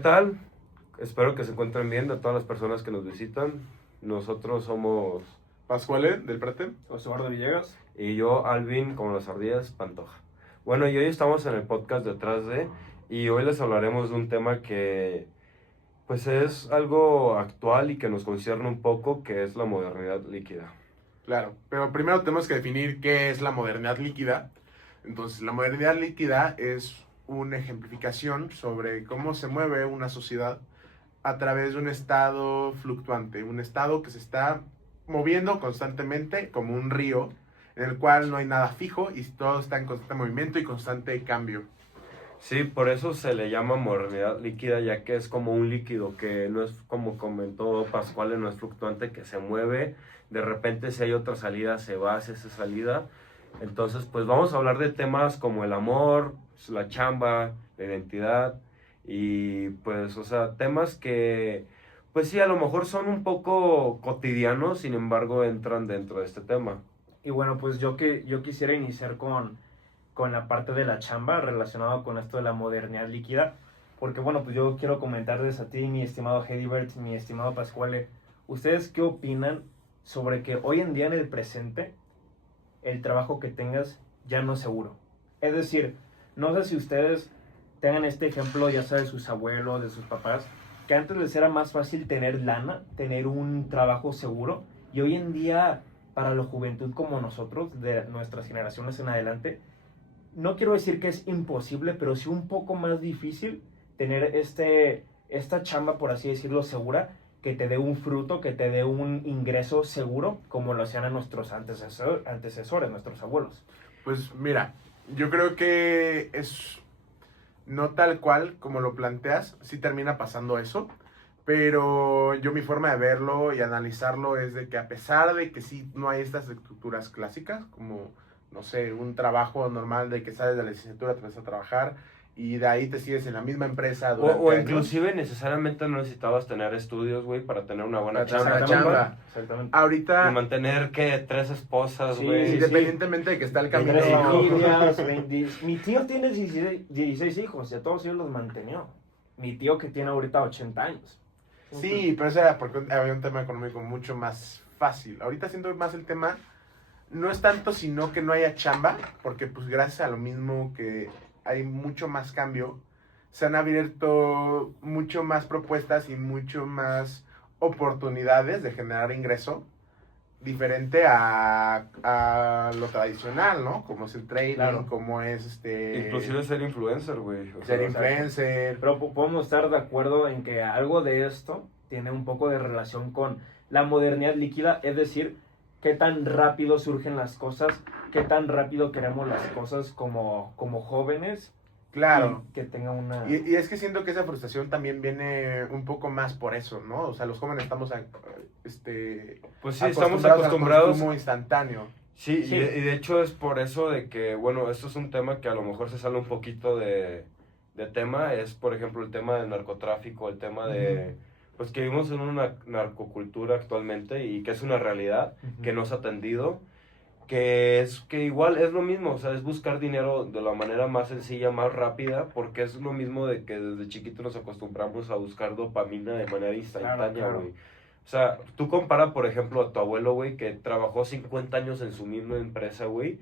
tal? Espero que se encuentren bien de todas las personas que nos visitan. Nosotros somos Pascuale, del Prate. Osvaldo Villegas. y yo, Alvin, como las ardillas, Pantoja. Bueno, y hoy estamos en el podcast Detrás de, y hoy les hablaremos de un tema que pues es algo actual y que nos concierne un poco, que es la modernidad líquida. Claro, pero primero tenemos que definir qué es la modernidad líquida. Entonces, la modernidad líquida es una ejemplificación sobre cómo se mueve una sociedad a través de un estado fluctuante, un estado que se está moviendo constantemente como un río, en el cual no hay nada fijo y todo está en constante movimiento y constante cambio. Sí, por eso se le llama modernidad líquida, ya que es como un líquido que no es, como comentó Pascual, no es fluctuante, que se mueve, de repente si hay otra salida se va hacia esa salida. Entonces, pues vamos a hablar de temas como el amor, la chamba, la identidad y pues, o sea, temas que, pues sí, a lo mejor son un poco cotidianos, sin embargo, entran dentro de este tema. Y bueno, pues yo quisiera iniciar con la parte de la chamba relacionado con esto de la modernidad líquida. Porque bueno, pues yo quiero comentarles a ti, mi estimado Hedibert, mi estimado Pascuale, ¿ustedes qué opinan sobre que hoy en día en el presente el trabajo que tengas ya no es seguro? Es decir, no sé si ustedes tengan este ejemplo ya sea de sus abuelos, de sus papás, que antes les era más fácil tener lana, tener un trabajo seguro, y hoy en día para la juventud como nosotros, de nuestras generaciones en adelante, no quiero decir que es imposible, pero sí un poco más difícil tener esta chamba, por así decirlo, segura, que te dé un fruto, que te dé un ingreso seguro, como lo hacían a nuestros antecesores, nuestros abuelos. Pues mira, yo creo que es no tal cual como lo planteas, sí termina pasando eso, pero yo mi forma de verlo y analizarlo es de que a pesar de que sí no hay estas estructuras clásicas, como, no sé, un trabajo normal de que sales de la licenciatura, te vas a trabajar y de ahí te sigues en la misma empresa durante O años. inclusive necesariamente no necesitabas tener estudios, güey, para tener una buena Para tener chamba. una chamba. Exactamente. Y Ahorita, mantener, ¿qué? 3 esposas, Sí, güey. sí, independientemente de que está el camino, Tres Tres familias, mi tío tiene 16 hijos y a todos ellos los mantenió. Mi tío que tiene ahorita 80 años. sí, pero eso era porque había un tema económico mucho más fácil. Ahorita siento más el tema, no es tanto sino que no haya chamba, porque pues gracias a lo mismo que hay mucho más cambio, se han abierto mucho más propuestas y mucho más oportunidades de generar ingreso diferente a lo tradicional, ¿no? Como es el trading, Claro. como es Inclusive ser influencer, güey. O ser sea, influencer. Pero podemos estar de acuerdo en que algo de esto tiene un poco de relación con la modernidad líquida, es decir, qué tan rápido surgen las cosas, qué tan rápido queremos las cosas como jóvenes. Claro. Y que tenga una... Y es que siento que esa frustración también viene un poco más por eso, ¿no? O sea, los jóvenes estamos pues sí, estamos acostumbrados. al consumo instantáneo. Sí, Sí. Y de hecho es por eso de que, bueno, esto es un tema que a lo mejor se sale un poquito de tema, es por ejemplo el tema del narcotráfico, el tema de, pues que vivimos en una narcocultura actualmente y que es una realidad que no se ha atendido, que es que igual es lo mismo, o sea, es buscar dinero de la manera más sencilla, más rápida, porque es lo mismo de que desde chiquito nos acostumbramos a buscar dopamina de manera instantánea, Claro. güey. O sea, tú compara, por ejemplo, a tu abuelo, güey, que trabajó 50 años en su misma empresa, güey,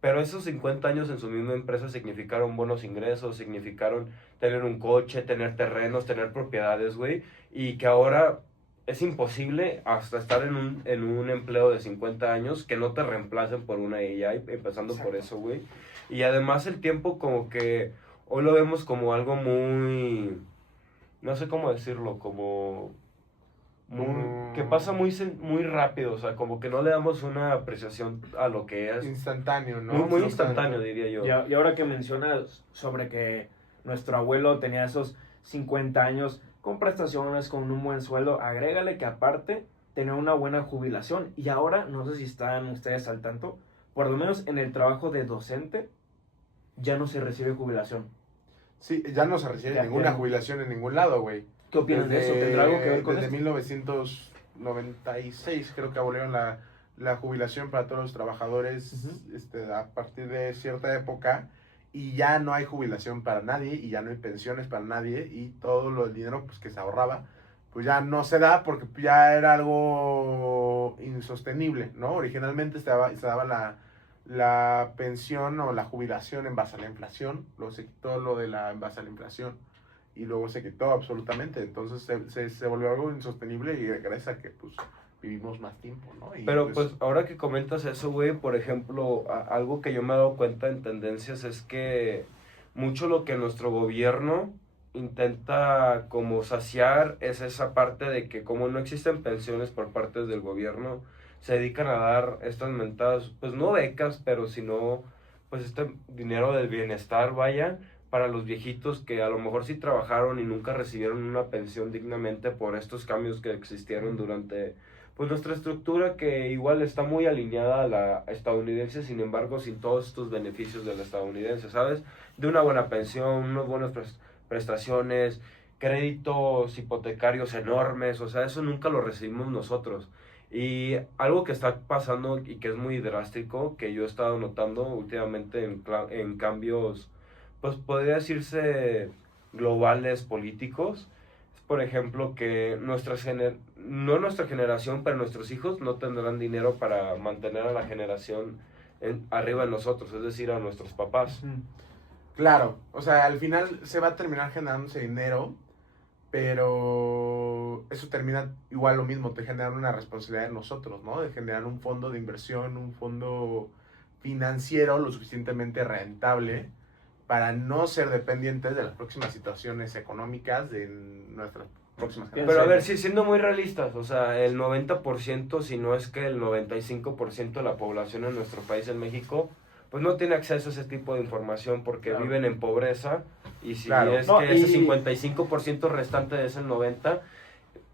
pero esos 50 años en su misma empresa significaron buenos ingresos, significaron tener un coche, tener terrenos, tener propiedades, güey, y que ahora es imposible hasta estar en un empleo de 50 años que no te reemplacen por una AI, empezando por eso, güey. Y además el tiempo como que hoy lo vemos como algo muy, no sé cómo decirlo, como que pasa muy rápido, o sea, como que no le damos una apreciación a lo que es. Instantáneo, ¿no? Muy instantáneo, diría yo. Y ahora que mencionas sobre que nuestro abuelo tenía esos 50 años con prestaciones, con un buen sueldo, agrégale que aparte tenía una buena jubilación. Y ahora, no sé si están ustedes al tanto, por lo menos en el trabajo de docente ya no se recibe jubilación. Sí, ya no se recibe Ya, ninguna ya. jubilación en ningún lado, güey. ¿Qué opinan de eso? ¿Tendrá algo que ver con desde esto? 1996 creo que abolieron la jubilación para todos los trabajadores a partir de cierta época y ya no hay jubilación para nadie y ya no hay pensiones para nadie y todo lo del dinero pues que se ahorraba pues ya no se da porque ya era algo insostenible, ¿no? Originalmente se daba la pensión o la jubilación en base a la inflación, luego se quitó lo de la en base a la inflación y luego se quitó absolutamente, entonces se volvió algo insostenible y gracias a que pues vivimos más tiempo, ¿no? Y Pero pues ahora que comentas eso, güey, por ejemplo, algo que yo me he dado cuenta en tendencias es que mucho lo que nuestro gobierno intenta como saciar es esa parte de que como no existen pensiones por parte del gobierno, se dedican a dar estas mentadas, pues no becas, pero sino pues este dinero del bienestar, vaya, para los viejitos que a lo mejor sí trabajaron y nunca recibieron una pensión dignamente por estos cambios que existieron durante pues nuestra estructura, que igual está muy alineada a la estadounidense, sin embargo sin todos estos beneficios de la estadounidense, ¿sabes? De una buena pensión, unas buenas prestaciones, créditos hipotecarios enormes, o sea, eso nunca lo recibimos nosotros. Y algo que está pasando y que es muy drástico, que yo he estado notando últimamente en cambios, pues podría decirse globales políticos, es por ejemplo que no nuestra generación, pero nuestros hijos no tendrán dinero para mantener a la generación arriba de nosotros, es decir, a nuestros papás. claro, o sea, al final se va a terminar generándose dinero, pero eso termina igual lo mismo, te generan una responsabilidad de nosotros, ¿no? De generar un fondo de inversión, un fondo financiero lo suficientemente rentable para no ser dependientes de las próximas situaciones económicas de nuestras próximas Pero a generaciones. ver, sí, siendo muy realistas, o sea, el 90%, si no es que el 95% de la población en nuestro país, en México, pues no tiene acceso a ese tipo de información porque Claro. viven en pobreza y si Claro. es No, que y- ese 55% restante de ese 90%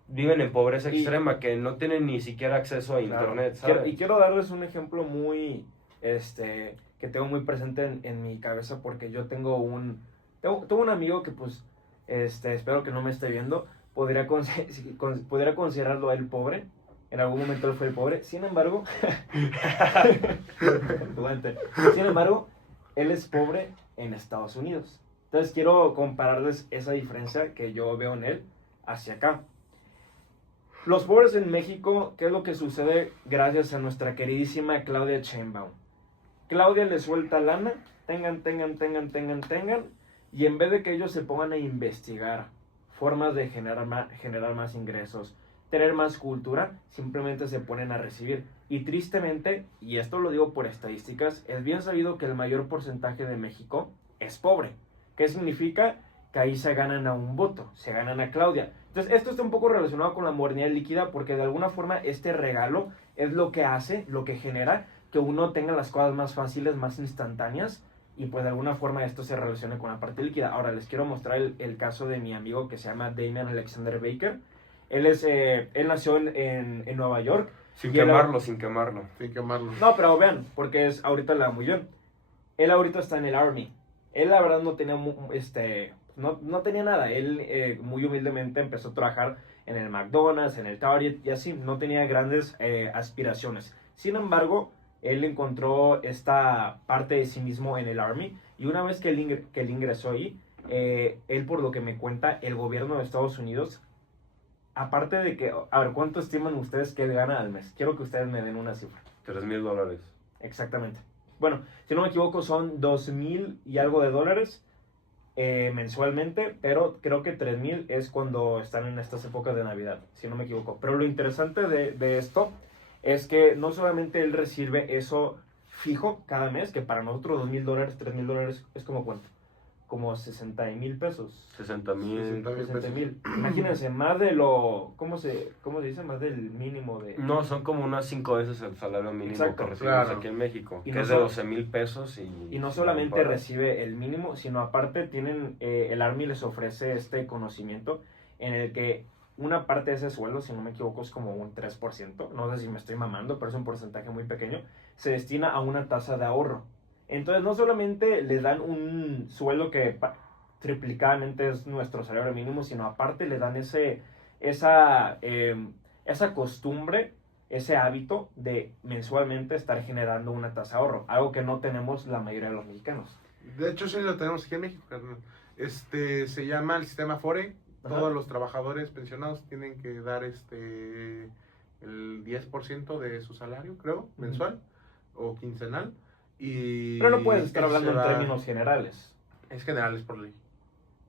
viven en pobreza Y- extrema, que no tienen ni siquiera acceso a Claro. internet, ¿sabes? Y quiero darles un ejemplo muy, que tengo muy presente en mi cabeza porque yo tengo tengo un amigo que pues, espero que no me esté viendo, podría considerarlo a él pobre, en algún momento él fue pobre, sin embargo, sin embargo, él es pobre en Estados Unidos. Entonces quiero compararles esa diferencia que yo veo en él hacia acá. Los pobres en México, ¿qué es lo que sucede gracias a nuestra queridísima Claudia Sheinbaum? Claudia le suelta lana, tengan, y en vez de que ellos se pongan a investigar formas de generar más ingresos, tener más cultura, simplemente se ponen a recibir. Y tristemente, y esto lo digo por estadísticas, es bien sabido que el mayor porcentaje de México es pobre. ¿Qué significa? Que ahí se ganan a un voto, se ganan a Claudia. Entonces, esto está un poco relacionado con la modernidad líquida porque de alguna forma este regalo es lo que hace, lo que genera que uno tenga las cosas más fáciles, más instantáneas y pues de alguna forma esto se relacione con la parte líquida. Ahora les quiero mostrar el caso de mi amigo que se llama Damian Alexander Baker. Él nació en Nueva York. Sin y él- quemarlo. Sin quemarlo. No, pero vean, porque ahorita la muy bien. Él ahorita está en el Army. Él la verdad no tenía no tenía nada. Él muy humildemente empezó a trabajar en el McDonald's, en el Target y así. No tenía grandes aspiraciones. Sin embargo, él encontró esta parte de sí mismo en el Army y una vez que él ingresó ahí, él por lo que me cuenta, el gobierno de Estados Unidos, aparte de que, a ver, ¿cuánto estiman ustedes que él gana al mes? Quiero que ustedes me den una cifra. $3,000. Exactamente. Bueno, si no me equivoco son 2,000 y algo de dólares mensualmente, pero creo que 3,000 es cuando están en estas épocas de Navidad, si no me equivoco. Pero lo interesante de esto es que no solamente él recibe eso fijo cada mes, que para nosotros $2,000, $3,000 es como cuánto, como 60,000 pesos. 60,000. 60,000. Imagínense, más de lo, ¿cómo se dice? Más del mínimo de... No, son como unas 5 veces el salario mínimo Exacto, que recibimos claro. aquí en México, Y que no es de solo- 12,000 pesos. Y no solamente recibe el mínimo, sino aparte tienen, el Army les ofrece este conocimiento en el que una parte de ese sueldo, si no me equivoco, es como un 3%, no sé si me estoy mamando, pero es un porcentaje muy pequeño, se destina a una tasa de ahorro. Entonces no solamente le dan un sueldo que triplicadamente es nuestro salario mínimo, sino aparte le dan esa costumbre, ese hábito de mensualmente estar generando una tasa de ahorro, algo que no tenemos la mayoría de los mexicanos. De hecho, sí lo tenemos aquí en México, carnal. Se llama el sistema Afore. Ajá. Todos los trabajadores pensionados tienen que dar el 10% de su salario, creo, mensual o quincenal. Y Pero no puedes estar eso hablando se en va- términos generales. Es general, es por ley.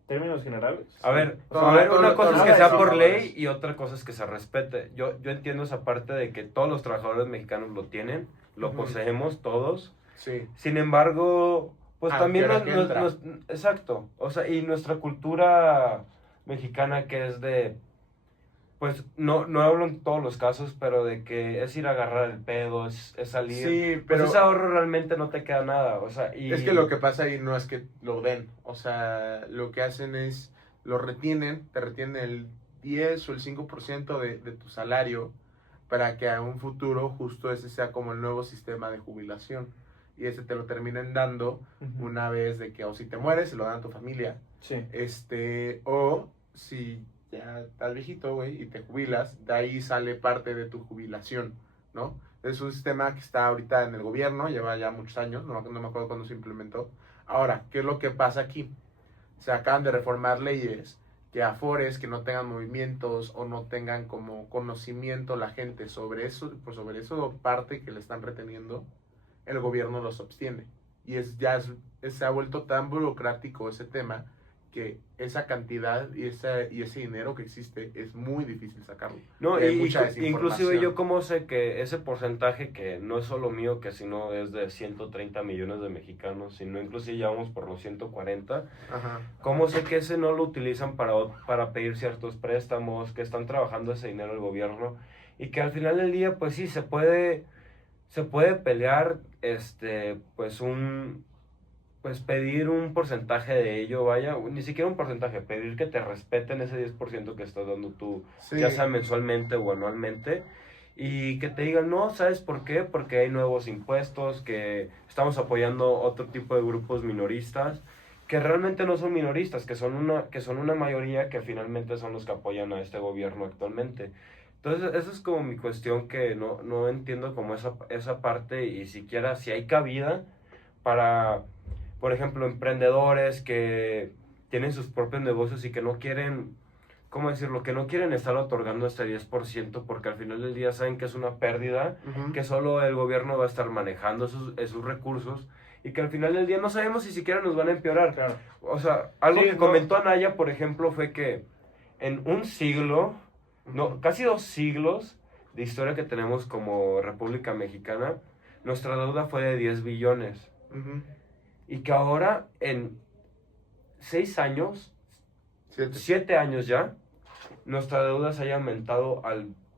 ¿Términos generales? A ver, Todo- a ver, todo- una todo- cosa es todo que lo sea de por trabajadores. ley y otra cosa es que se respete. Yo entiendo esa parte de que todos los trabajadores mexicanos lo tienen, lo Ujú. poseemos todos. Sí. Sin embargo, pues ¿A también qué hora que entra? exacto, o sea, y nuestra cultura mexicana que es de, pues no hablo en todos los casos, pero de que es ir a agarrar el pedo, es salir, Sí, pues pero ese ahorro realmente no te queda nada, o sea, y... es que lo que pasa ahí no es que lo den. O sea, lo que hacen es, te retienen el 10 o el 5% de tu salario para que a un futuro justo ese sea como el nuevo sistema de jubilación. Y ese te lo terminen dando Ujú. una vez de que o si te mueres, se lo dan a tu familia. Sí. O si ya estás viejito, güey, y te jubilas, de ahí sale parte de tu jubilación, ¿no? Es un sistema que está ahorita en el gobierno, lleva ya muchos años, no me acuerdo cuándo se implementó. Ahora, ¿qué es lo que pasa aquí? Se acaban de reformar leyes que afores que no tengan movimientos o no tengan como conocimiento la gente sobre eso, pues sobre eso parte que le están reteniendo, el gobierno los abstiene. Y se ha vuelto tan burocrático ese tema que esa cantidad y ese dinero que existe es muy difícil sacarlo. No, Hay y mucha inclusive desinformación. yo como sé que ese porcentaje que no es solo mío, que sino es de 130 millones de mexicanos, sino inclusive ya vamos por los 140, Ajá. ¿cómo sé que ese no lo utilizan para pedir ciertos préstamos, que están trabajando ese dinero el gobierno y que al final del día pues sí se puede pelear pues pedir un porcentaje de ello, vaya, ni siquiera un porcentaje, pedir que te respeten ese 10% que estás dando tú, Sí. ya sea mensualmente o anualmente, y que te digan, no, ¿sabes por qué? Porque hay nuevos impuestos, que estamos apoyando otro tipo de grupos minoristas, que realmente no son minoristas, que son una mayoría que finalmente son los que apoyan a este gobierno actualmente. Entonces, esa es como mi cuestión que no entiendo como esa parte y siquiera si hay cabida para, por ejemplo, emprendedores que tienen sus propios negocios y que no quieren, ¿cómo decirlo? Que no quieren estar otorgando este 10% porque al final del día saben que es una pérdida, Ujú. que solo el gobierno va a estar manejando esos recursos y que al final del día no sabemos si siquiera nos van a empeorar. Claro. O sea, algo Sí, que no. comentó Anaya, por ejemplo, fue que en un siglo, no, casi 2 siglos de historia que tenemos como República Mexicana, nuestra deuda fue de 10 billones. Ujú. Y que ahora en 6 años, 7. 7 años ya, nuestra deuda se haya aumentado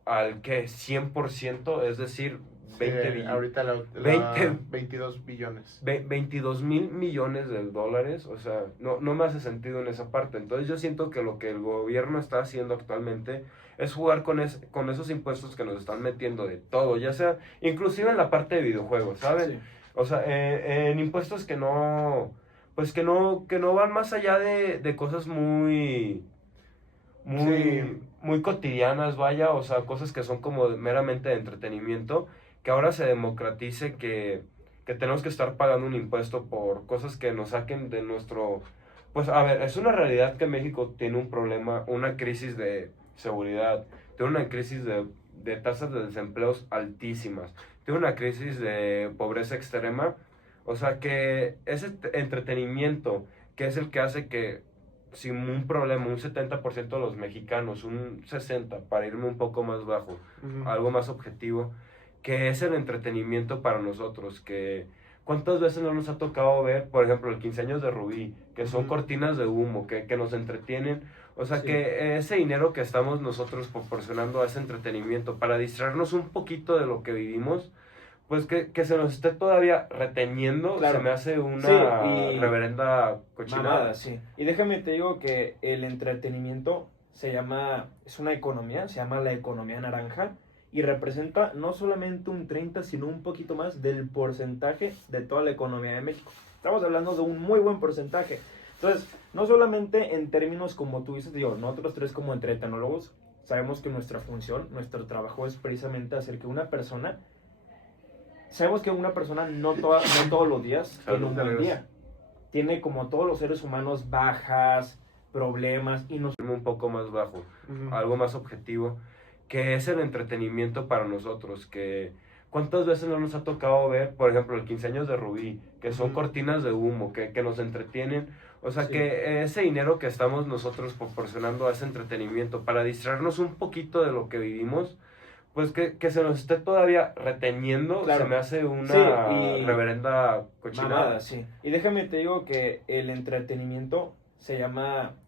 al que 100%, es decir, 20 billones. Ahorita 20 22 billones. 22 mil millones de dólares, o sea, no me hace sentido en esa parte. Entonces yo siento que lo que el gobierno está haciendo actualmente es jugar con esos impuestos que nos están metiendo de todo, ya sea, inclusive en la parte de videojuegos, ¿saben? Sí. O sea, en impuestos que no, pues que no van más allá de cosas muy Sí. muy cotidianas, vaya, o sea, cosas que son como meramente de entretenimiento, que ahora se democratice que tenemos que estar pagando un impuesto por cosas que nos saquen de nuestro... Pues a ver, es una realidad que México tiene un problema, una crisis de seguridad, tiene una crisis de tasas de desempleos altísimas, tiene una crisis de pobreza extrema, o sea que ese entretenimiento que es el que hace que sin un problema, un 70% de los mexicanos, un 60% para irme un poco más bajo, Ujú. algo más objetivo, que es el entretenimiento para nosotros, que cuántas veces no nos ha tocado ver, por ejemplo, el 15 años de Rubí, que son Ujú. cortinas de humo, que nos entretienen, o sea, Sí. que ese dinero que estamos nosotros proporcionando a ese entretenimiento para distraernos un poquito de lo que vivimos, pues que se nos esté todavía reteniendo, Claro. se me hace una Sí, y- reverenda cochinada. Mamada, sí. Y déjame te digo que el entretenimiento es una economía, se llama la economía naranja y representa no solamente un 30, sino un poquito más del porcentaje de toda la economía de México. Estamos hablando de un muy buen porcentaje. Entonces, no solamente en términos como tú dices, digo, nosotros tres como entretenólogos sabemos que nuestra función, nuestro trabajo es precisamente hacer que una persona, sabemos que una persona no todos los días tiene un buen día. tiene como todos los seres humanos bajas, problemas y nos... Un poco más bajo, Ujú. algo más objetivo, que es el entretenimiento para nosotros, que cuántas veces no nos ha tocado ver, por ejemplo, el 15 años de Rubí, que son Ujú. cortinas de humo, que nos entretienen, o sea, Sí. que ese dinero que estamos nosotros proporcionando a ese entretenimiento para distraernos un poquito de lo que vivimos, pues que se nos esté todavía reteniendo, Claro. se me hace una Sí, y- reverenda cochinada. Mamada, sí. Y déjame te digo que el entretenimiento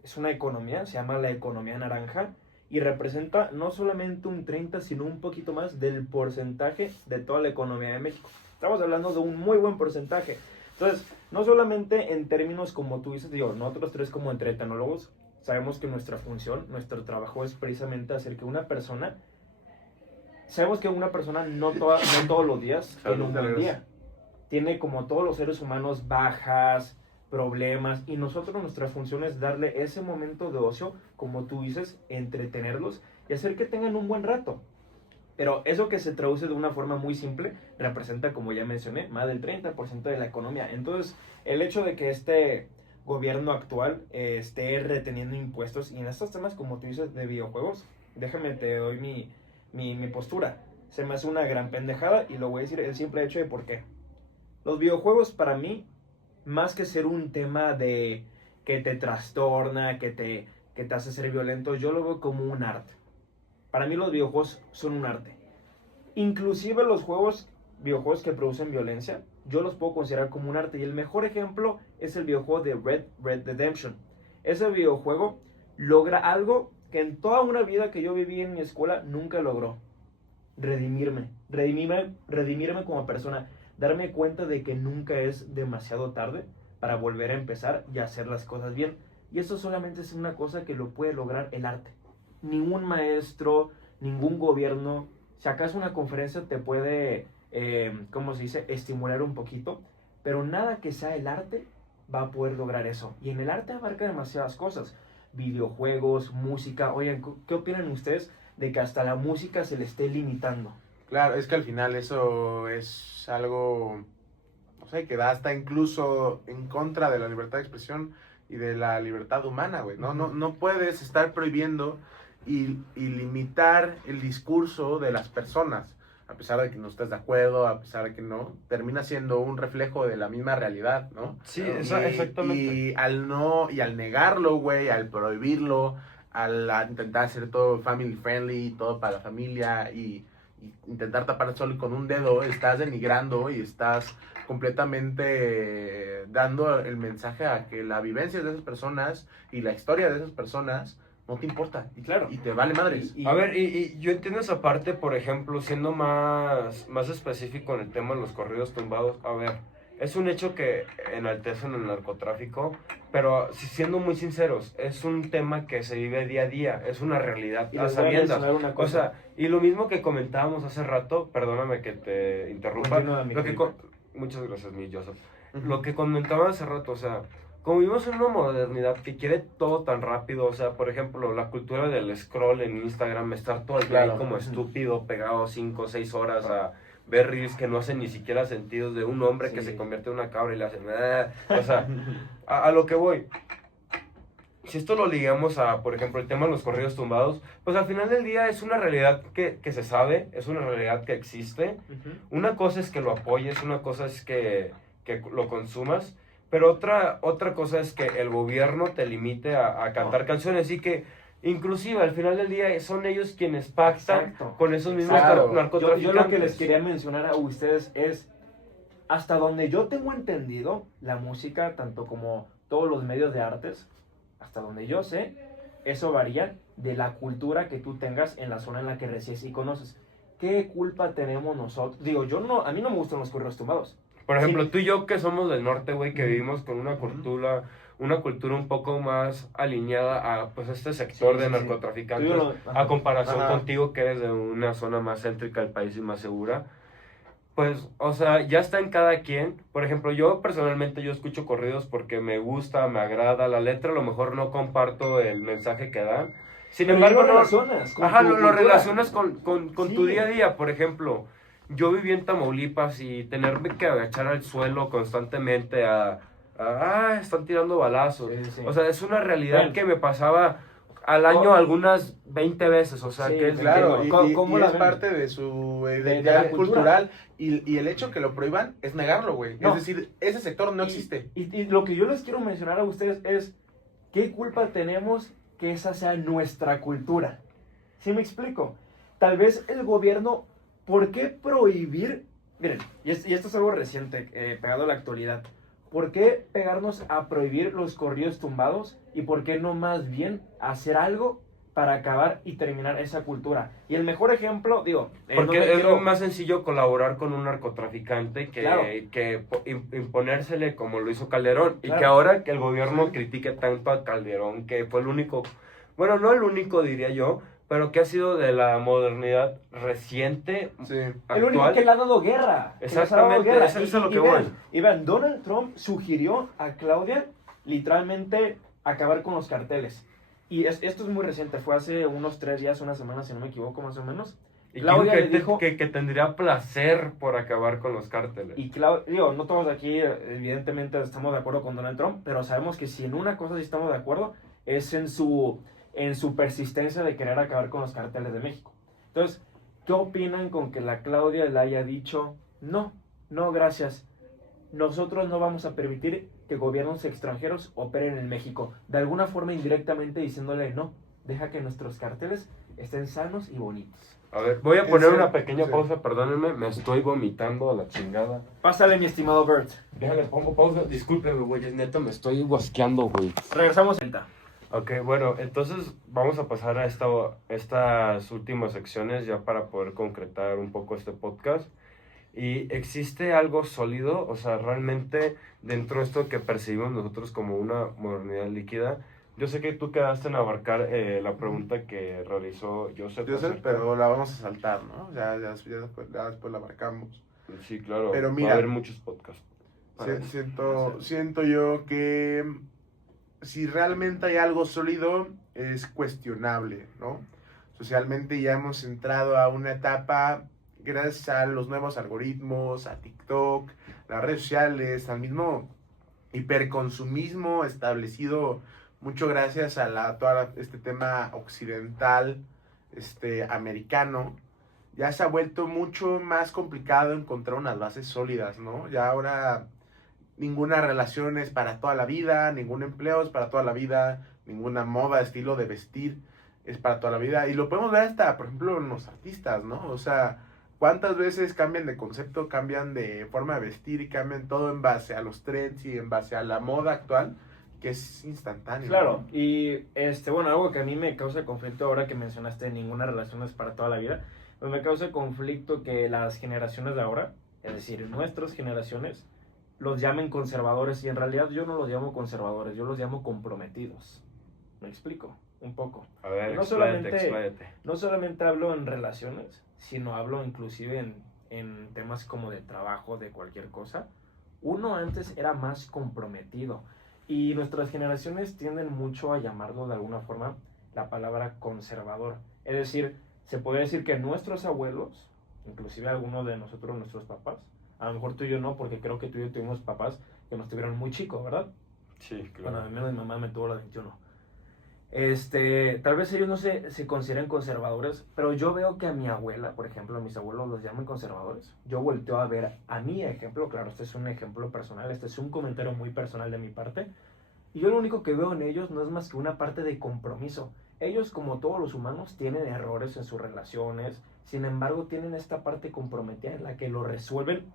es una economía, se llama la economía naranja y representa no solamente un 30, sino un poquito más del porcentaje de toda la economía de México. Estamos hablando de un muy buen porcentaje. Entonces, no solamente en términos como tú dices, digo, nosotros tres como entretenólogos sabemos que nuestra función, nuestro trabajo es precisamente hacer que una persona, sabemos que una persona no todos los días tiene un buen día. Tiene como todos los seres humanos bajas, problemas, y nosotros nuestra función es darle ese momento de ocio, como tú dices, entretenerlos y hacer que tengan un buen rato. Pero eso que se traduce de una forma muy simple representa, como ya mencioné, más del 30% de la economía. Entonces, el hecho de que este gobierno actual esté reteniendo impuestos y en estos temas, como tú dices, de videojuegos, déjame te doy mi postura. Se me hace una gran pendejada y lo voy a decir el simple hecho de por qué. Los videojuegos para mí, más que ser un tema de que te trastorna, que te hace ser violento, yo lo veo como un arte. Para mí los videojuegos son un arte. Inclusive los videojuegos que producen violencia, yo los puedo considerar como un arte. Y el mejor ejemplo es el videojuego de Red Redemption. Ese videojuego logra algo que en toda una vida que yo viví en mi escuela nunca logró. Redimirme como persona. Darme cuenta de que nunca es demasiado tarde para volver a empezar y hacer las cosas bien. Y eso solamente es una cosa que lo puede lograr el arte. Ningún maestro, ningún gobierno, si acaso una conferencia te puede, ¿cómo se dice?, estimular un poquito, pero nada que sea el arte va a poder lograr eso. Y en el arte abarca demasiadas cosas, videojuegos, música. Oigan, ¿qué opinan ustedes de que hasta la música se le esté limitando? Claro, es que al final eso es algo, no sé, que da hasta incluso en contra de la libertad de expresión y de la libertad humana, güey. No puedes estar prohibiendo y limitar el discurso de las personas, a pesar de que no estés de acuerdo, a pesar de que no, termina siendo un reflejo de la misma realidad, ¿no? Sí, Y, y al negarlo, güey, al prohibirlo, intentar hacer todo family friendly, todo para la familia y intentar tapar el sol con un dedo, estás denigrando y estás completamente dando el mensaje a que la vivencia de esas personas y la historia de esas personas no te importa. Y Claro. Y te vale madres. A ver, y yo entiendo esa parte, por ejemplo, siendo más específico en el tema de los corridos tumbados. A ver, es un hecho que enaltecen el narcotráfico, pero siendo muy sinceros, es un tema que se vive día a día, es una realidad, Y a les voy a sabiendas. mencionar una O cosa. sea, y lo mismo que comentábamos hace rato, perdóname que te interrumpa, Continúa, mi lo que Felipe. muchas gracias, mi Joseph. Ujú. Lo que comentaba hace rato, o sea, como vivimos en una modernidad que quiere todo tan rápido, o sea, por ejemplo, la cultura del scroll en Instagram, estar todo el día ahí Claro. como estúpido, pegado 5 o 6 horas a ver reels que no hacen ni siquiera sentido de un hombre que Sí. se convierte en una cabra y le hacen... O sea, a lo que voy. Si esto lo ligamos a, por ejemplo, el tema de los corridos tumbados, pues al final del día es una realidad que se sabe, es una realidad que existe. Ujú. Una cosa es que lo apoyes, una cosa es que lo consumas, pero otra cosa es que el gobierno te limite a cantar canciones y que inclusive al final del día son ellos quienes pactan Exacto. con esos mismos Claro. narcotraficantes. Yo lo que les quería mencionar a ustedes es, hasta donde yo tengo entendido, la música, tanto como todos los medios de artes, hasta donde yo sé, eso varía de la cultura que tú tengas en la zona en la que resides y conoces. ¿Qué culpa tenemos nosotros? Digo, a mí no me gustan los corridos tumbados. Por ejemplo, Sí. tú y yo que somos del norte, güey, que Ujú. vivimos con una cultura un poco más alineada a pues este sector Sí, de sí, sí. narcotraficantes, Tú y yo a comparación Ajá. contigo que eres de una zona más céntrica del país y más segura. Pues, o sea, ya está en cada quien. Por ejemplo, yo personalmente yo escucho corridos porque me gusta, me agrada la letra, a lo mejor no comparto el mensaje que dan. Sin Pero embargo, ya lo no, relacionas con ajá, tu lo cultura. relacionas con Sí. tu día a día. Por ejemplo, yo viví en Tamaulipas y tenerme que agachar al suelo constantemente a están tirando balazos. Sí, sí. O sea, es una realidad Ven. que me pasaba al año algunas 20 veces, o sea, Sí, que es Claro, ¿Cómo y la es ven? parte de su De identidad la cultura. cultural y el hecho que lo prohíban es negarlo, güey. No. Es decir, ese sector no existe. Y lo que yo les quiero mencionar a ustedes es, ¿qué culpa tenemos que esa sea nuestra cultura? ¿Sí me explico? Tal vez el gobierno, ¿por qué prohibir? Miren, y esto es algo reciente, pegado a la actualidad. ¿Por qué pegarnos a prohibir los corridos tumbados? ¿Y por qué no más bien hacer algo para acabar y terminar esa cultura? Y el mejor ejemplo, digo, porque no me es quiero- más sencillo colaborar con un narcotraficante que, Claro. imponérsele como lo hizo Calderón. Y Claro. que ahora que el gobierno Sí. critique tanto a Calderón, que fue el único, bueno, no el único diría yo, pero que ha sido de la modernidad reciente, Sí. El único actual. que le ha dado guerra. que les ha dado Exactamente, guerra. eso es a lo que vean, voy. y vean, Donald Trump sugirió a Claudia literalmente acabar con los carteles. Y esto es muy reciente, fue hace unos 3 días, una semana, si no me equivoco, más o menos. Y Claudia que, le dijo- que tendría placer por acabar con los cárteles. Y digo, no todos aquí, evidentemente, estamos de acuerdo con Donald Trump, pero sabemos que si en una cosa sí estamos de acuerdo, es en su persistencia de querer acabar con los carteles de México. Entonces, ¿qué opinan con que la Claudia le haya dicho, no, gracias, nosotros no vamos a permitir que gobiernos extranjeros operen en México? De alguna forma indirectamente diciéndole, no, deja que nuestros carteles estén sanos y bonitos. A ver, voy a poner Ese- una pequeña sí. pausa, perdónenme, me estoy vomitando a la chingada. Pásale, mi estimado Bert. Déjale, pongo pausa, discúlpeme, güey, es neta, me estoy guasqueando, güey. Regresamos ahorita. Ok, bueno, entonces vamos a pasar a estas últimas secciones ya para poder concretar un poco este podcast. ¿Y existe algo sólido? O sea, realmente dentro de esto que percibimos nosotros como una modernidad líquida, yo sé que tú quedaste en abarcar la pregunta que realizó Joseph. Yo sé, acerca- pero la vamos a saltar, ¿no? Ya después la marcamos. Sí, claro, Pero va mira, a haber muchos podcasts. para eso. Siento yo que si realmente hay algo sólido, es cuestionable, ¿no? Socialmente ya hemos entrado a una etapa, gracias a los nuevos algoritmos, a TikTok, las redes sociales, al mismo hiperconsumismo establecido, mucho gracias a este tema occidental, americano, ya se ha vuelto mucho más complicado encontrar unas bases sólidas, ¿no? Ya ahora ninguna relación es para toda la vida, ningún empleo es para toda la vida, ninguna moda, estilo de vestir es para toda la vida. Y lo podemos ver hasta, por ejemplo, en los artistas, ¿no? O sea, ¿cuántas veces cambian de concepto, cambian de forma de vestir y cambian todo en base a los trends y en base a la moda actual, que es instantáneo? Claro, ¿no? y bueno, algo que a mí me causa conflicto ahora que mencionaste ninguna relación es para toda la vida, pues me causa conflicto que las generaciones de ahora, es decir, nuestras generaciones, los llamen conservadores, y en realidad yo no los llamo conservadores, yo los llamo comprometidos. ¿Me explico? Un poco. A ver, No expláyate, solamente- expláyate. No solamente hablo en relaciones, sino hablo inclusive en temas como de trabajo, de cualquier cosa. Uno antes era más comprometido. Y nuestras generaciones tienden mucho a llamarlo de alguna forma la palabra conservador. Es decir, se puede decir que nuestros abuelos, inclusive algunos de nosotros, nuestros papás, a lo mejor tú y yo no, porque creo que tú y yo tuvimos papás que nos tuvieron muy chicos, ¿verdad? Sí, Bueno, claro. al menos mi mamá me tuvo a los 21. Tal vez ellos no se consideren conservadores, pero yo veo que a mi abuela, por ejemplo, a mis abuelos los llaman conservadores. Yo volteo a ver a mi ejemplo, claro, este es un ejemplo personal, este es un comentario muy personal de mi parte, y yo lo único que veo en ellos no es más que una parte de compromiso. Ellos, como todos los humanos, tienen errores en sus relaciones, sin embargo, tienen esta parte comprometida en la que lo resuelven,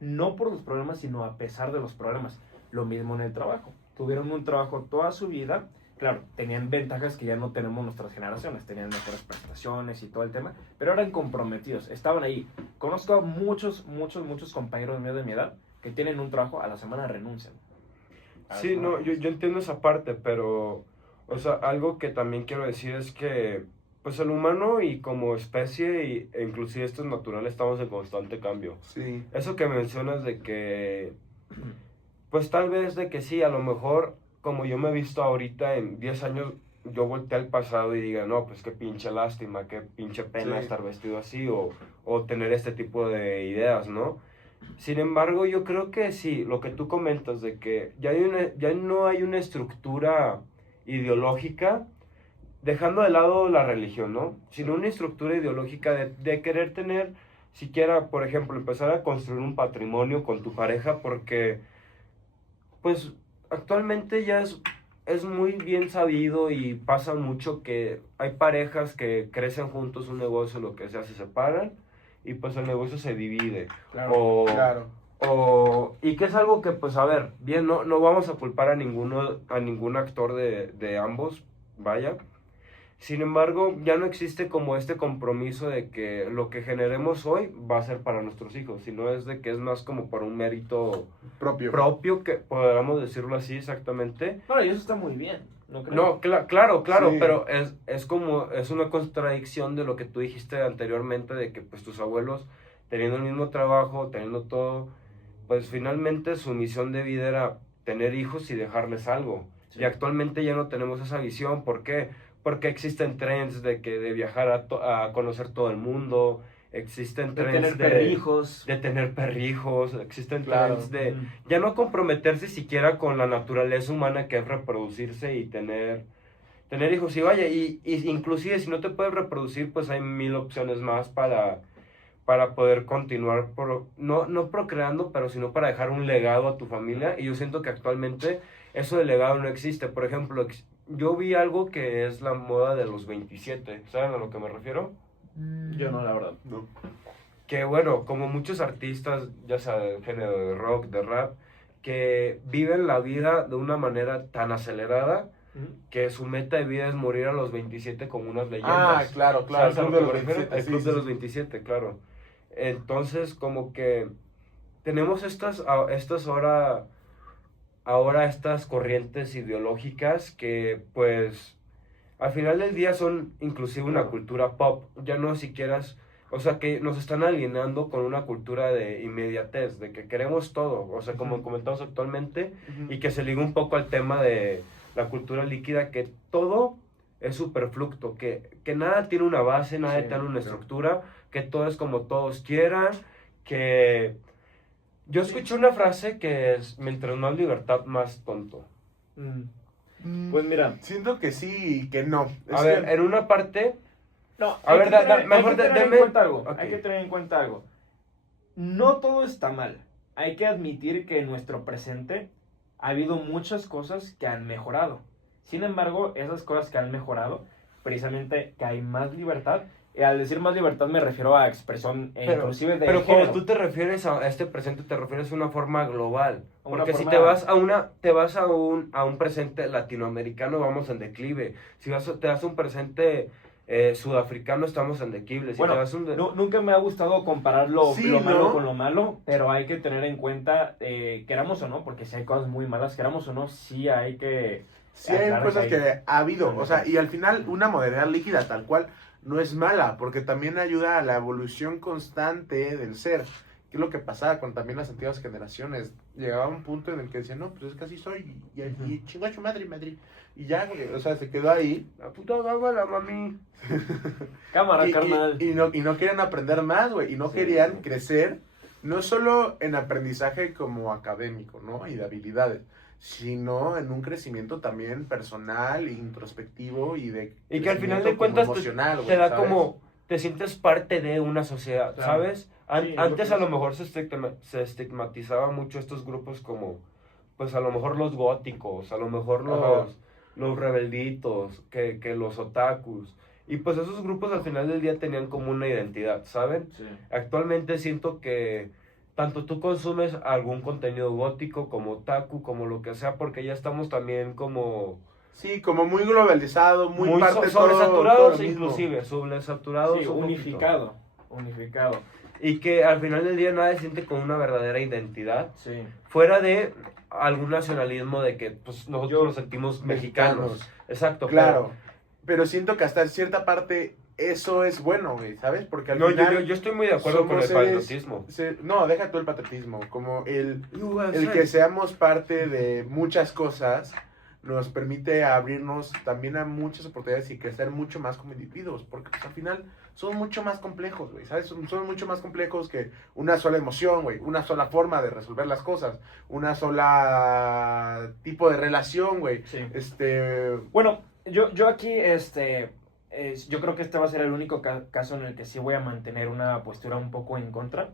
no por los problemas, sino a pesar de los problemas. Lo mismo en el trabajo. Tuvieron un trabajo toda su vida. Claro, tenían ventajas que ya no tenemos nuestras generaciones, tenían mejores prestaciones y todo el tema, pero eran comprometidos, estaban ahí. Conozco a muchos compañeros míos de mi edad que tienen un trabajo, a la semana renuncian. Sí, no, yo entiendo esa parte, pero, o sea, algo que también quiero decir es que, pues el humano y como especie, e inclusive esto es natural, estamos en constante cambio. Sí. Eso que mencionas de que, pues tal vez de que sí, a lo mejor, como yo me he visto ahorita en 10 años, yo volteé al pasado y diga, no, pues qué pinche lástima, qué pinche pena Sí. estar vestido así o tener este tipo de ideas, ¿no? Sin embargo, yo creo que sí, lo que tú comentas de que ya no hay una estructura ideológica, dejando de lado la religión, ¿no? Sino una estructura ideológica de querer tener, siquiera, por ejemplo, empezar a construir un patrimonio con tu pareja, porque, pues, actualmente es muy bien sabido y pasa mucho que hay parejas que crecen juntos un negocio, lo que sea, se separan y pues el negocio se divide. Claro. Claro. Y que es algo que, pues, a ver, bien, no vamos a culpar a ningún actor de ambos, vaya. Sin embargo, ya no existe como este compromiso de que lo que generemos hoy va a ser para nuestros hijos, sino es de que es más como por un mérito propio, que podríamos decirlo así exactamente. No, y eso está muy bien, ¿no creo? No, claro, Sí. pero es una contradicción de lo que tú dijiste anteriormente, de que pues tus abuelos, teniendo el mismo trabajo, teniendo todo, pues finalmente su misión de vida era tener hijos y dejarles algo. Sí. Y actualmente ya no tenemos esa visión. ¿Por qué? Porque existen trends de viajar a conocer todo el mundo, existen De trends tener perrijos. de tener perrijos, existen Claro. trends de ya no comprometerse siquiera con la naturaleza humana, que es reproducirse y tener hijos. Y vaya, y inclusive si no te puedes reproducir, pues hay mil opciones más para poder continuar, no procreando, pero sino para dejar un legado a tu familia. Y yo siento que actualmente eso de legado no existe. Por ejemplo, yo vi algo que es la moda de los 27, ¿saben a lo que me refiero? Yo no, la verdad. No. Que bueno, como muchos artistas, ya sea del género de rock, de rap, que viven la vida de una manera tan acelerada que su meta de vida es morir a los 27 como unas leyendas. Claro, ¿Sabes a el lo club que de me los refiero? 27. El club de los 27, claro. Entonces, como que tenemos ahora estas corrientes ideológicas que, pues, al final del día son inclusive una cultura pop. Ya no siquiera o sea, que nos están alienando con una cultura de inmediatez, de que queremos todo, o sea, como comentamos actualmente, y que se liga un poco al tema de la cultura líquida, que todo es superflucto, que nada tiene una base, nada Sí, tiene una claro. estructura, que todo es como todos quieran, que... Yo escuché una frase que es, mientras más libertad, más tonto. Pues mira. Siento que sí y que no. A ver, en una parte... No, A ver, mejor hay que tener deme- en cuenta algo. Ok. Hay que tener en cuenta algo. No todo está mal. Hay que admitir que en nuestro presente ha habido muchas cosas que han mejorado. Sin embargo, esas cosas que han mejorado, precisamente que hay más libertad. Y al decir más libertad me refiero a expresión inclusive de Pero género. cuando tú te refieres a este presente, te refieres a una forma global. Una Porque si forma- te vas a un presente latinoamericano, vamos en declive. Si te vas a un presente sudafricano, estamos en declive. Si Bueno, te vas a un nunca me ha gustado comparar lo Sí, malo ¿no? con lo malo, pero hay que tener en cuenta, queramos o no, porque si hay cosas muy malas, queramos o no, sí hay que... Sí hay Claro cosas que hay- que ha habido, o sea, y al final una modernidad líquida tal cual no es mala, porque también ayuda a la evolución constante del ser. ¿Qué es lo que pasaba con también las antiguas generaciones? Llegaba a un punto en el que decían, no, pues es que así soy, y chingo a su madre, madre. Y ya, güey, o sea, se quedó ahí. La puta la mami. Cámara, Y, carnal. y no querían aprender más, güey, y no Sí, querían sí. crecer, no solo en aprendizaje como académico, ¿no? Y de habilidades, sino en un crecimiento también personal, introspectivo y de Y que al final crecimiento de como cuentas emocional, te güey, da ¿sabes? como, te sientes parte de una sociedad, Claro. ¿sabes? Sí, es lo Antes que a lo es. mejor se estigmatizaba mucho estos grupos como, pues a lo mejor los góticos, a lo mejor Ajá. los rebelditos, que los otakus. Y pues esos grupos al final del día tenían como una identidad, ¿saben? Sí. Actualmente siento que tanto tú consumes algún contenido gótico como otaku, como lo que sea, porque ya estamos también como... Sí, como muy globalizado, muy parte todo sobresaturados lo mismo. inclusive, sobresaturados Sí, un poquito. unificado. Y que al final del día nadie siente con una verdadera identidad, Sí. fuera de algún nacionalismo de que pues nosotros nos sentimos mexicanos. Exacto, Claro, pero siento que hasta cierta parte eso es bueno, güey, ¿sabes? Porque al No, final... yo estoy muy de acuerdo con el somos seres- patriotismo. No, deja tú el patriotismo, como el que seamos parte de muchas cosas nos permite abrirnos también a muchas oportunidades y crecer mucho más como individuos, porque pues al final son mucho más complejos, güey, ¿sabes? Son mucho más complejos que una sola emoción, güey, una sola forma de resolver las cosas, una sola tipo de relación, güey. Sí. Bueno, Yo aquí, yo creo que este va a ser el único caso en el que sí voy a mantener una postura un poco en contra,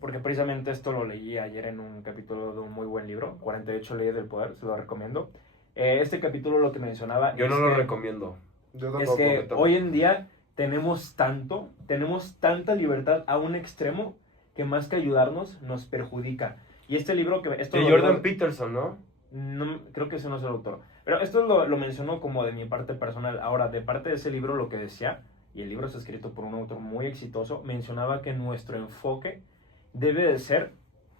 porque precisamente esto lo leí ayer en un capítulo de un muy buen libro, 48 Leyes del Poder, se lo recomiendo. Este capítulo lo que mencionaba Yo es no lo que, recomiendo. yo es tampoco, que yo tampoco. hoy en día tenemos tanta libertad a un extremo que más que ayudarnos nos perjudica. Y este libro esto De lo Jordan digo- Peterson, ¿no? No, creo que ese no es el autor. Pero esto lo menciono como de mi parte personal. Ahora, de parte de ese libro, lo que decía, y el libro es escrito por un autor muy exitoso, mencionaba que nuestro enfoque debe de ser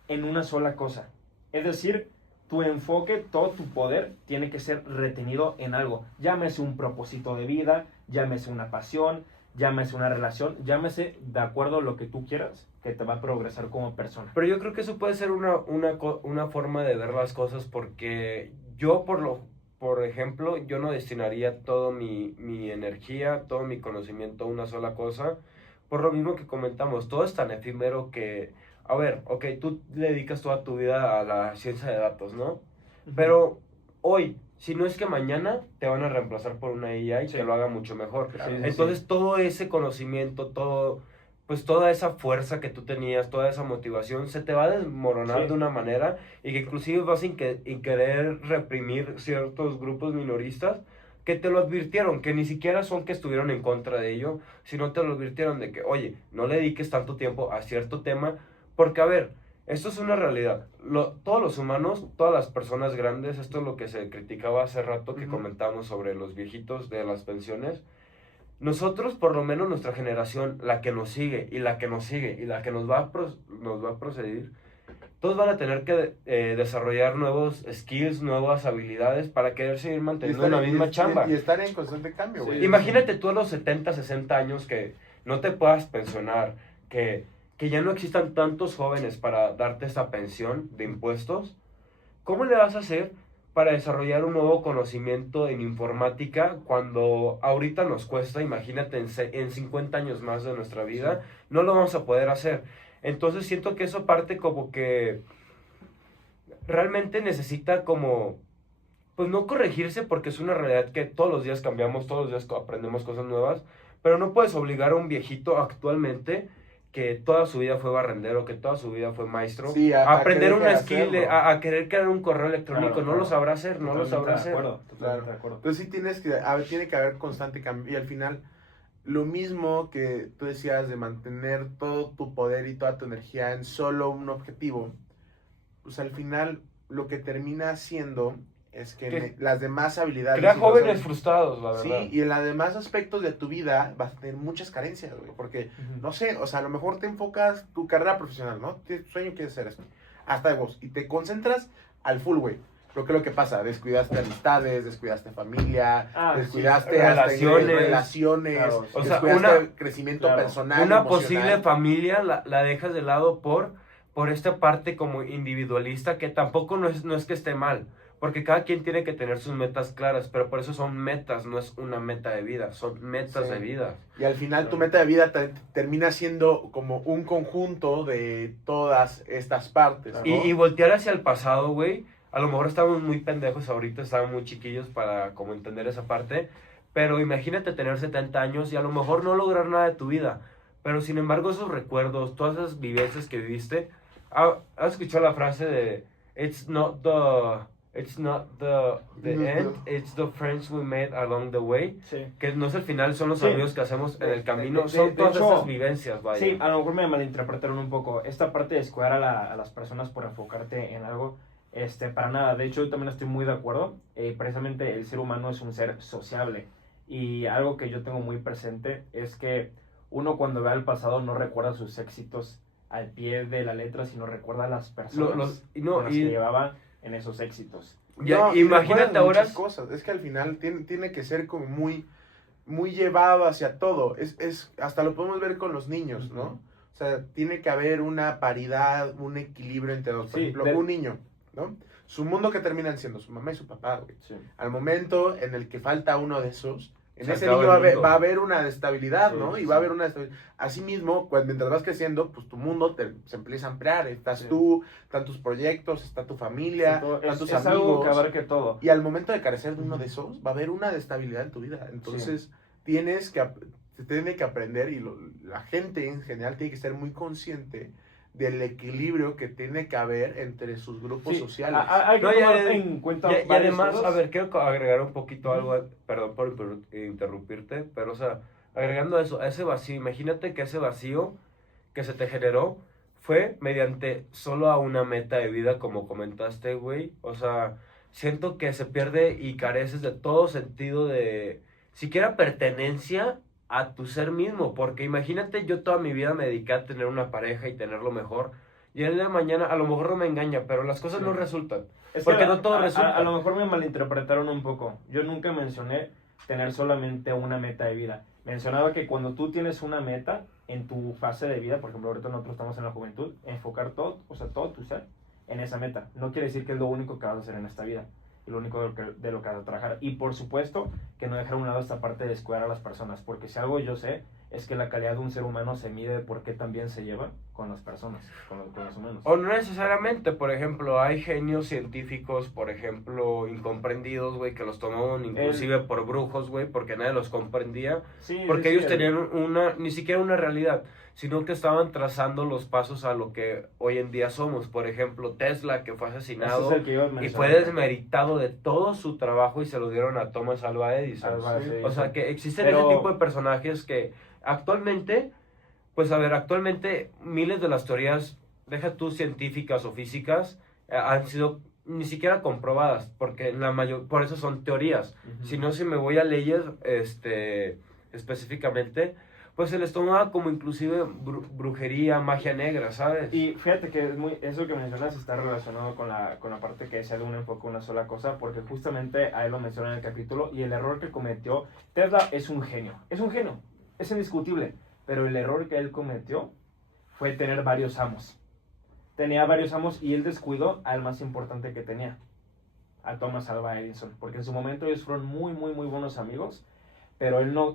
en una sola cosa. Es decir, tu enfoque, todo tu poder, tiene que ser retenido en algo. Llámese un propósito de vida, llámese una pasión, llámese una relación, llámese de acuerdo a lo que tú quieras, que te va a progresar como persona. Pero yo creo que eso puede ser una forma de ver las cosas porque yo, por ejemplo, yo no destinaría toda mi energía, todo mi conocimiento a una sola cosa. Por lo mismo que comentamos, todo es tan efímero que, a ver, ok, tú le dedicas toda tu vida a la ciencia de datos, ¿no? Pero hoy, si no es que mañana, te van a reemplazar por una AI Sí. que lo haga mucho mejor. Sí, sí, Entonces sí. todo ese conocimiento, pues toda esa fuerza que tú tenías, toda esa motivación, se te va a desmoronar Sí. de una manera y que inclusive vas a querer reprimir ciertos grupos minoristas que te lo advirtieron, que ni siquiera son que estuvieron en contra de ello, sino te lo advirtieron de que, oye, no le dediques tanto tiempo a cierto tema, porque a ver, esto es una realidad. Todos los humanos, todas las personas grandes, esto es lo que se criticaba hace rato que Ujú. comentamos sobre los viejitos de las pensiones. Nosotros, por lo menos nuestra generación, la que nos sigue y la que nos sigue y la que nos va a proceder, todos van a tener que desarrollar nuevos skills, nuevas habilidades para querer seguir manteniendo una misma chamba. Y estar en constante cambio, güey. Sí. Imagínate tú a los 70, 60 años que no te puedas pensionar, que ya no existan tantos jóvenes para darte esa pensión de impuestos. ¿Cómo le vas a hacer para desarrollar un nuevo conocimiento en informática cuando ahorita nos cuesta? Imagínate en 50 años más de nuestra vida, no lo vamos a poder hacer. Entonces siento que eso parte como que realmente necesita como, pues no corregirse porque es una realidad que todos los días cambiamos, todos los días aprendemos cosas nuevas, pero no puedes obligar a un viejito actualmente que toda su vida fue barrendero, que toda su vida fue maestro, Sí, a aprender querer una skill, hacerlo. a querer crear un correo electrónico, Claro, no lo claro. sabrá hacer, no lo sabrá hacer. Totalmente Claro. de acuerdo. Entonces sí tiene que haber constante cambio. Y al final, lo mismo que tú decías de mantener todo tu poder y toda tu energía en solo un objetivo, pues al final lo que termina haciendo es que Que las demás habilidades... Crea y los- jóvenes frustrados, la Sí, verdad. y en los demás aspectos de tu vida vas a tener muchas carencias, güey, porque, no sé, o sea, a lo mejor te enfocas tu carrera profesional, ¿no? Tu sueño quieres hacer esto, hasta de vos, y te concentras al full, güey. Pero ¿qué es lo que pasa? Descuidaste amistades, descuidaste familia, descuidaste sí. hasta Relaciones. relaciones, Claro, o sea, descuidaste crecimiento claro, personal, Una emocional. posible familia la dejas de lado por esta parte como individualista que tampoco no es que esté mal, porque cada quien tiene que tener sus metas claras, pero por eso son metas, no es una meta de vida, son metas Sí. de vida. Y al final tu meta de vida termina siendo como un conjunto de todas estas partes, ¿no? Y voltear hacia el pasado, güey, a lo mejor estamos muy pendejos ahorita, estamos muy chiquillos para como entender esa parte, pero imagínate tener 70 años y a lo mejor no lograr nada de tu vida, pero sin embargo esos recuerdos, todas esas vivencias que viviste, ¿has escuchado la frase de It's not the end, it's the friends we made along the way? Sí. Que no es el final, son los Sí. amigos que hacemos en el camino, de son todas hecho, esas vivencias, vaya. Sí, a lo mejor me malinterpretaron un poco. Esta parte de escuchar a las personas por enfocarte en algo, para nada. De hecho, yo también estoy muy de acuerdo. Precisamente el ser humano es un ser sociable. Y algo que yo tengo muy presente es que uno cuando ve al pasado no recuerda sus éxitos al pie de la letra, sino recuerda a las personas con las que llevaba en esos éxitos. Ya, No, y imagínate recuerdan ahora... muchas cosas. Es que al final tiene que ser como muy, muy llevado hacia todo. Hasta lo podemos ver con los niños, ¿no? O sea, tiene que haber una paridad, un equilibrio entre dos. Por Sí, ejemplo, de- un niño ¿no? Su mundo que terminan siendo su mamá y su papá, güey. Sí. Al momento en el que falta uno de esos, en Se ese acaba niño el mundo. va a haber una destabilidad, Sí, ¿no? Y sí. va a haber una destabilidad. Asimismo, mientras vas creciendo, pues tu mundo se empieza a ampliar. Estás Sí. tú, están tus proyectos, está tu familia, están tus Es algo que amigos. abarque todo. Y al momento de carecer de uno de esos, va a haber una destabilidad en tu vida. Entonces, se tiene que aprender y la gente en general tiene que ser muy consciente del equilibrio que tiene que haber entre sus grupos Sí, sociales. hay que No, tomar en cuenta y varias además, cosas. a ver, quiero agregar un poquito Ujú. algo, perdón por interrumpirte, pero o sea, agregando eso, a ese vacío, imagínate que ese vacío que se te generó fue mediante solo a una meta de vida, como comentaste, güey. O sea, siento que se pierde y careces de todo sentido de siquiera pertenencia a tu ser mismo, porque imagínate, yo toda mi vida me dediqué a tener una pareja y tenerlo mejor, y el día de mañana a lo mejor no me engaña, pero las cosas Sí. no resultan. Es Porque que no todo resulta. a lo mejor me malinterpretaron un poco. Yo nunca mencioné tener solamente una meta de vida. Mencionaba que cuando tú tienes una meta en tu fase de vida, por ejemplo, ahorita nosotros estamos en la juventud, enfocar todo, o sea, todo tu ser en esa meta. No quiere decir que es lo único que vas a hacer en esta vida, y lo único de lo que vas a trabajar. Y por supuesto que no dejar a un lado esta parte de descuidar a las personas, porque si algo yo sé es que la calidad de un ser humano se mide de por qué también se lleva con las personas, con los humanos. O no necesariamente, por ejemplo, hay genios científicos, por ejemplo, incomprendidos, güey, que los tomaban inclusive por brujos, güey, porque nadie los comprendía, Sí, porque sí, ellos sí, tenían ni siquiera una realidad, sino que estaban trazando los pasos a lo que hoy en día somos. Por ejemplo, Tesla, que fue ese asesinado es el que iba a y mencionar. fue desmeritado de todo su trabajo y se lo dieron a Thomas Alva Edison. Alva Edison. O sea, que existen Pero- ese tipo de personajes que actualmente, pues a ver, actualmente miles de las teorías, deja tú científicas o físicas, han sido ni siquiera comprobadas, porque por eso son teorías. Ujú. Si no, si me voy a leyes, específicamente, pues se les tomaba como inclusive brujería, magia negra, ¿sabes? Y fíjate que eso que mencionas está relacionado con la parte que sea de un enfoque una sola cosa, porque justamente a él lo menciona en el capítulo, y el error que cometió, Tesla es un genio, es indiscutible, pero el error que él cometió fue tener varios amos. Tenía varios amos y él descuidó al más importante que tenía, a Thomas Alva Edison, porque en su momento ellos fueron muy, muy, muy buenos amigos, pero él no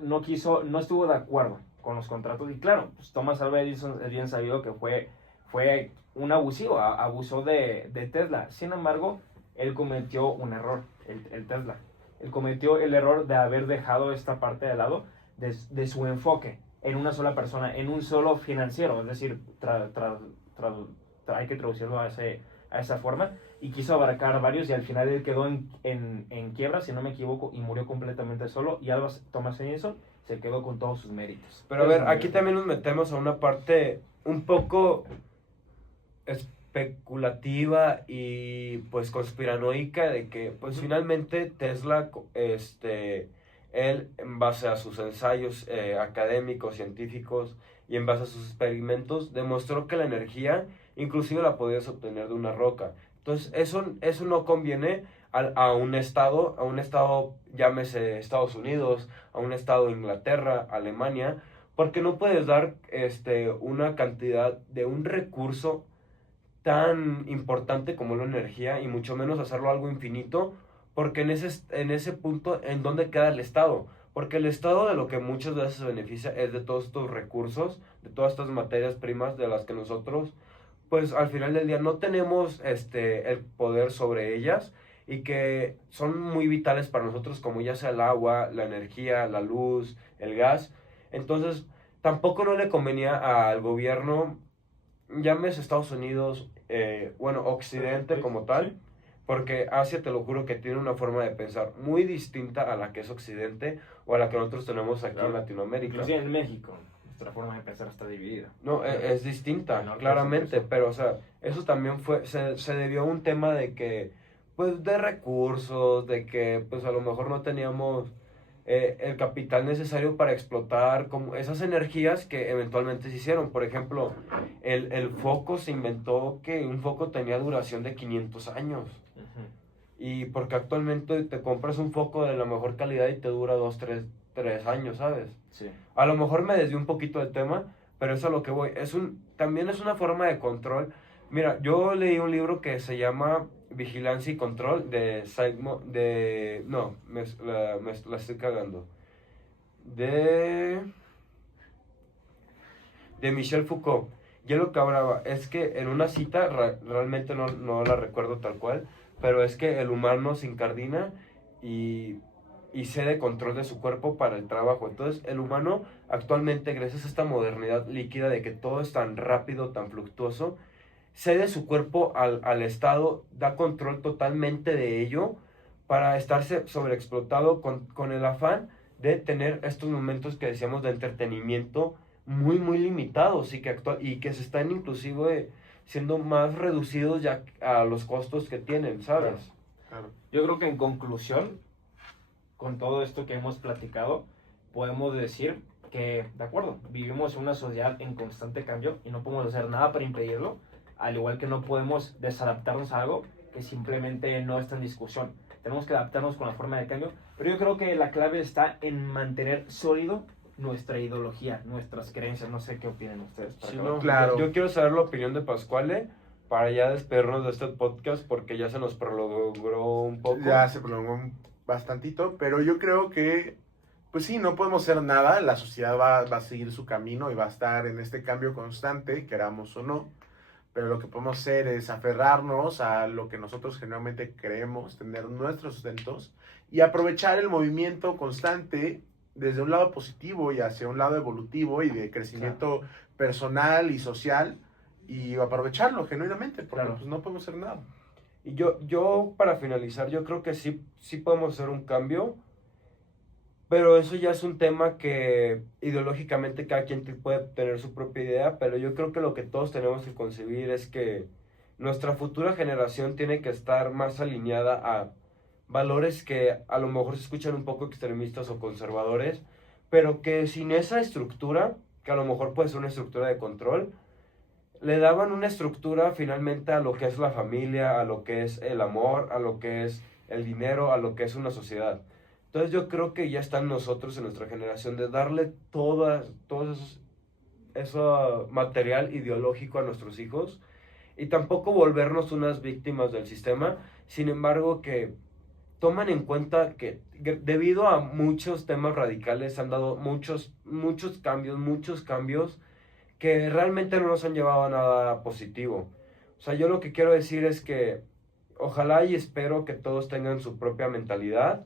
estuvo de acuerdo con los contratos. Y claro, pues Thomas Alva Edison es bien sabido que fue un abusivo, abusó de Tesla. Sin embargo, él cometió un error, el Tesla. Él cometió el error de haber dejado esta parte de lado de su enfoque en una sola persona, en un solo financiero. Es decir, hay que traducirlo a esa forma. Y quiso abarcar varios y al final él quedó en quiebra, si no me equivoco, y murió completamente solo. Y Thomas Edison se quedó con todos sus méritos. Pero a ver, aquí también nos metemos a una parte un poco especulativa y pues conspiranoica de que pues finalmente Tesla, él en base a sus ensayos académicos, científicos y en base a sus experimentos demostró que la energía inclusive la podías obtener de una roca. Entonces eso no conviene a un estado, llámese Estados Unidos, a un estado de Inglaterra, Alemania, porque no puedes dar una cantidad de un recurso tan importante como la energía y mucho menos hacerlo algo infinito, porque en ese punto, ¿en dónde queda el Estado? Porque el Estado de lo que muchas veces se beneficia es de todos estos recursos, de todas estas materias primas de las que nosotros, pues al final del día no tenemos el poder sobre ellas y que son muy vitales para nosotros, como ya sea el agua, la energía, la luz, el gas. Entonces, tampoco no le convenía al gobierno, llámese Estados Unidos, Occidente como tal, porque Asia, te lo juro, que tiene una forma de pensar muy distinta a la que es Occidente o a la que nosotros tenemos aquí en Latinoamérica. Inclusive en México, nuestra forma de pensar está dividida. No, es distinta, No, claramente, eso. pero o sea, eso también se debió a un tema de que, pues, de recursos, de que, pues, a lo mejor no teníamos el capital necesario para explotar como esas energías que eventualmente se hicieron. Por ejemplo, el foco se inventó que un foco tenía duración de 500 años. Y porque actualmente te compras un foco de la mejor calidad y te dura 3 años, ¿sabes? Sí. A lo mejor me desvié un poquito del tema, pero eso es a lo que voy. También es una forma de control. Mira, yo leí un libro que se llama vigilancia y control de no, la estoy cagando. De Michel Foucault. Y lo que hablaba es que en una cita, realmente no la recuerdo tal cual, pero es que el humano se incardina y cede control de su cuerpo para el trabajo. Entonces, el humano actualmente, gracias a esta modernidad líquida de que todo es tan rápido, tan fluctuoso, cede su cuerpo al Estado, da control totalmente de ello para estarse sobreexplotado con el afán de tener estos momentos que decíamos de entretenimiento muy, muy limitados y que se están inclusive siendo más reducidos ya a los costos que tienen, ¿sabes? Claro. Yo creo que en conclusión, con todo esto que hemos platicado, podemos decir que, de acuerdo, vivimos en una sociedad en constante cambio y no podemos hacer nada para impedirlo, al igual que no podemos desadaptarnos a algo que simplemente no está en discusión. Tenemos que adaptarnos con la forma de cambio, pero yo creo que la clave está en mantener sólido nuestra ideología, nuestras creencias. No sé qué opinan ustedes. Sí, no, Claro. yo quiero saber la opinión de Pascuale para ya despedirnos de este podcast porque ya se nos prolongó un poco. Ya se prolongó bastantito, pero yo creo que, pues sí, no podemos hacer nada, la sociedad va a seguir su camino y va a estar en este cambio constante, queramos o no, pero lo que podemos hacer es aferrarnos a lo que nosotros generalmente creemos, tener nuestros sustentos y aprovechar el movimiento constante desde un lado positivo y hacia un lado evolutivo y de crecimiento personal y social y aprovecharlo genuinamente, porque pues no podemos hacer nada. Y yo para finalizar, yo creo que sí podemos hacer un cambio, pero eso ya es un tema que ideológicamente cada quien puede tener su propia idea, pero yo creo que lo que todos tenemos que concebir es que nuestra futura generación tiene que estar más alineada a valores que a lo mejor se escuchan un poco extremistas o conservadores, pero que sin esa estructura, que a lo mejor puede ser una estructura de control, le daban una estructura finalmente a lo que es la familia, a lo que es el amor, a lo que es el dinero, a lo que es una sociedad. Entonces yo creo que ya está en nosotros, en nuestra generación, de darle todo eso material ideológico a nuestros hijos y tampoco volvernos unas víctimas del sistema. Sin embargo, que toman en cuenta que debido a muchos temas radicales se han dado muchos cambios que realmente no nos han llevado a nada positivo. O sea, yo lo que quiero decir es que ojalá y espero que todos tengan su propia mentalidad,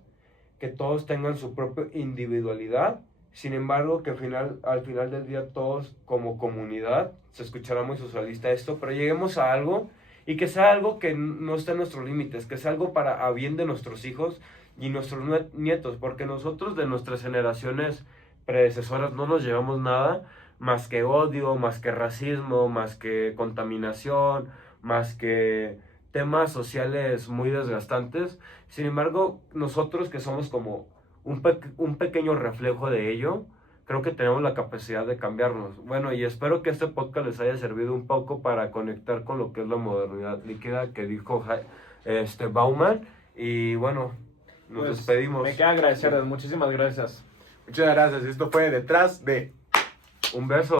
que todos tengan su propia individualidad. Sin embargo, que al final del día todos como comunidad, se escuchará muy socialista esto, pero lleguemos a algo y que sea algo que no esté en nuestros límites, que sea algo para a bien de nuestros hijos y nuestros nietos, porque nosotros de nuestras generaciones predecesoras no nos llevamos nada más que odio, más que racismo, más que contaminación, más que temas sociales muy desgastantes. Sin embargo, nosotros que somos como un pequeño reflejo de ello, creo que tenemos la capacidad de cambiarnos. Bueno, y espero que este podcast les haya servido un poco para conectar con lo que es la modernidad líquida que dijo Bauman. Y bueno, nos Pues, despedimos. Me queda agradecerles, muchísimas gracias. Muchas gracias, esto fue Detrás de... Un beso.